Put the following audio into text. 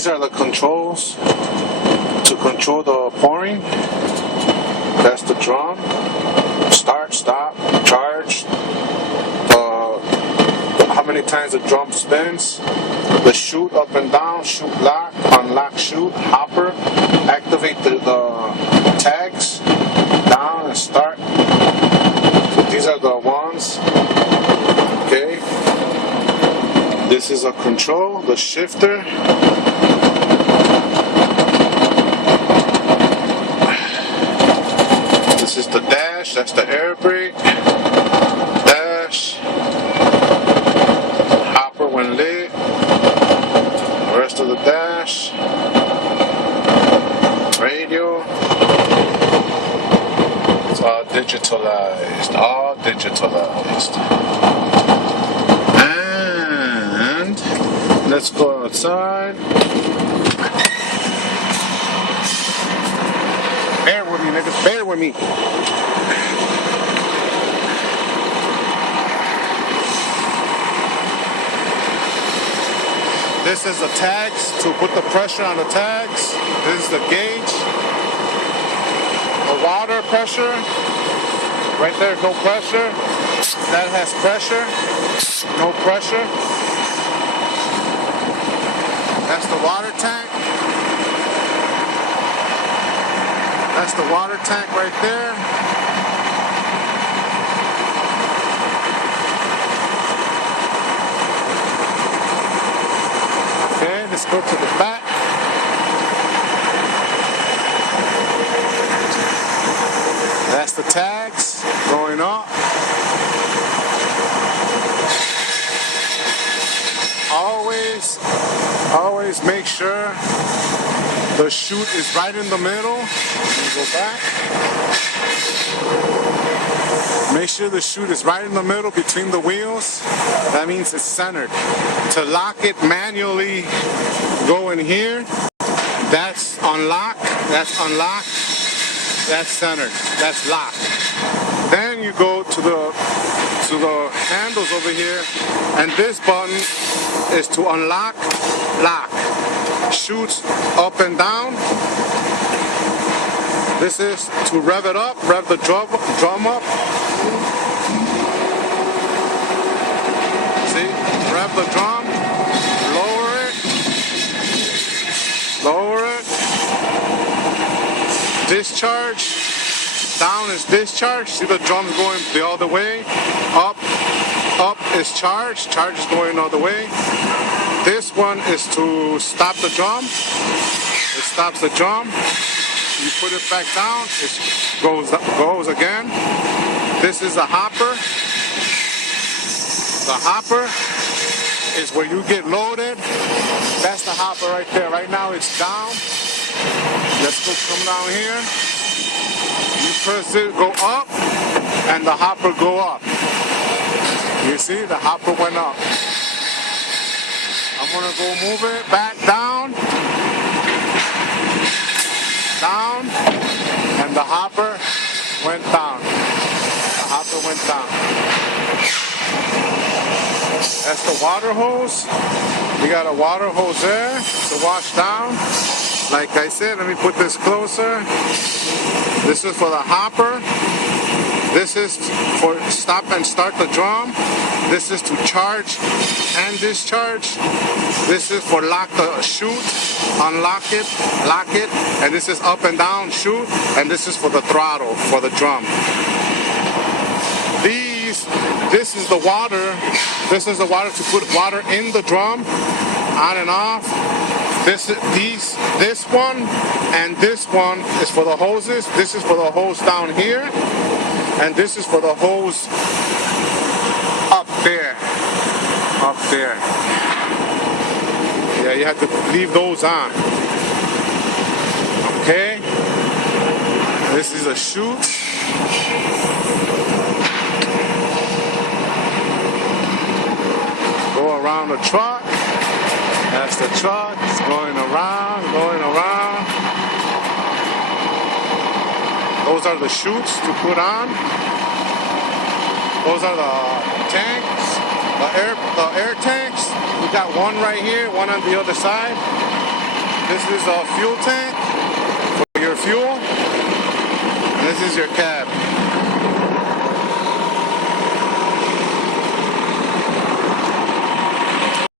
These are the controls to control the pouring. That's the drum. Start, stop, charge. How many times the drum spins. The shoot up and down, shoot lock, unlock shoot, hopper. Activate the tags. Down and start. So these are the ones. Okay. This is a control, the shifter. This is the dash, that's the air brake. Dash. Hopper when lit. The rest of the dash. Radio. It's all digitalized. All digitalized. And let's go outside. Bear with me, niggas. Bear with me. This is the tags to put the pressure on the tags. This is the gauge. The water pressure. Right there, no pressure. That has pressure. No pressure. That's the water tank. That's the water tank right there. Okay, let's go to the back. That's the tags going up. Always make sure the chute is right in the middle. Go back. Make sure the chute is right in the middle between the wheels. That means it's centered. To lock it manually, go in here. That's unlock. That's unlock. That's centered. That's lock. Then you go to the handles over here, and this button is to unlock, lock. Shoots up and down. This is to rev it up, rev the drum up. See, rev the drum, lower it, discharge. Down is discharge. See the drum's going the other way. Up is charge. Charge is going the other way. This one is to stop the drum. It stops the drum. You put it back down. It goes again. This is a hopper. The hopper is where you get loaded. That's the hopper right there. Right now it's down. Let's go come down here. You press it, go up, and the hopper go up. You see, the hopper went up. I'm gonna go move it back down, and the hopper went down. The hopper went down. That's the water hose. We got a water hose there to wash down. Like I said, let me put this closer. This is for the hopper. This is for stop and start the drum. This is to charge and discharge. This is for lock the chute, unlock it, lock it. And this is up and down chute. And this is for the throttle, for the drum. This is the water. This is the water to put water in the drum, on and off. This one and this one is for the hoses. This is for the hose down here, and this is for the hose up there. Up there. Yeah, you have to leave those on. Okay. This is a chute. Go around the truck. That's the truck. It's going around, going around. Those are the chutes to put on. Those are the tanks, the air tanks. We got one right here, one on the other side. This is a fuel tank for your fuel. And this is your cap.